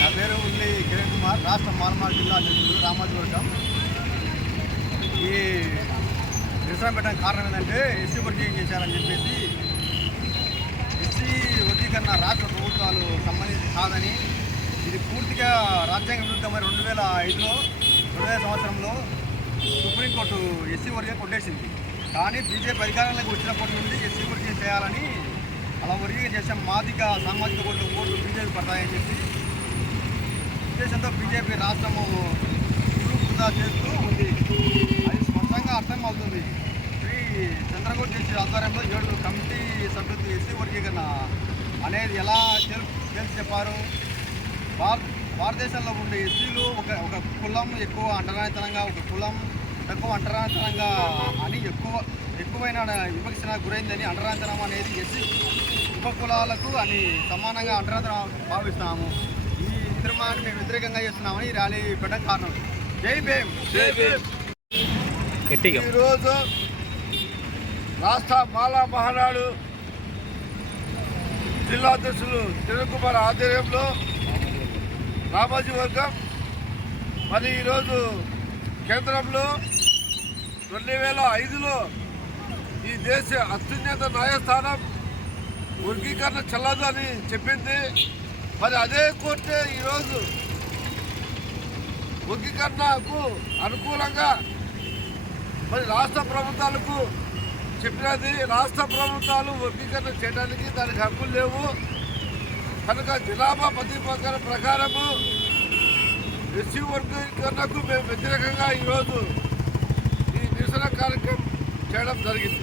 నా పేరు ఉల్లి కిరణ్ కుమార్, రాష్ట్ర మార్మాల్ జిల్లా అధ్యక్షుడు, రామాజీవర్గం. ఈ నిరసన పెట్టడానికి కారణం ఏంటంటే ఎస్సీ వర్గీకరణ చేశారని చెప్పేసి, ఎస్సీ వర్గీకరణ రాష్ట్ర ప్రభుత్వాలు సంబంధించి కాదని, ఇది పూర్తిగా రాజ్యాంగ విరుద్ధమని 2005 సంవత్సరంలో సుప్రీంకోర్టు ఎస్సీ వర్గీకరణ కొట్టేసింది. కానీ బీజేపీ అధికారంలోకి వచ్చినప్పటి నుండి ఎస్సీ వర్గీకరణ చేయాలని అలా వర్గీకరణ చేసాం. సామాజిక ఓట్లు బీజేపీ పడతాయని చెప్పి ఉద్దేశంతో బీజేపీ రాష్ట్రము వృధా చేస్తూ ఉంది. అది స్పష్టంగా అర్థమవుతుంది. శ్రీ చంద్రబాబు చేసే ఆధ్వర్యంలో 7 కమిటీ సభ్యులు ఎస్సీ వర్గీకరణ అనేది ఎలా తెలిసి చెప్పారు. భారతదేశంలో ఉండే ఎస్సీలు ఒక కులం ఎక్కువ అంటరానితనంగా, ఒక కులం తక్కువ అంటరానితనంగా అని ఎక్కువైన వివక్షణ గురైందని, అంటరానితనం అనేది ఎస్సీ ఉపకులాలకు అని సమానంగా అంటరానితనం భావిస్తాము. ఈ తీర్మానాన్ని మేము వ్యతిరేకంగా చేస్తున్నామని ఈ ర్యాలీ పెట్టడం కారణం. జై భీమ్. ఈరోజు రాష్ట్ర మాలా మహానాడు జిల్లా అధ్యక్షులు కిరణ్ కుమార్ ఆధ్వర్యంలో రామాజీవర్గం మరి ఈరోజు కేంద్రంలో 2005లో ఈ దేశ అత్యున్నత న్యాయస్థానం వర్గీకరణ చెల్లదు అని చెప్పింది. మరి అదే కోర్టే ఈరోజు వర్గీకరణకు అనుకూలంగా మరి రాష్ట్ర ప్రభుత్వాలకు చెప్పినది. రాష్ట్ర ప్రభుత్వాలు వర్గీకరణ చేయడానికి దానికి హక్కులు లేవు కనుక జనాభా ప్రాతిపదిక ప్రకారము ఎస్సీ వర్గీకరణకు మేము వ్యతిరేకంగా ఈరోజు ఈ నిరసన కార్యక్రమం చేయడం జరిగింది.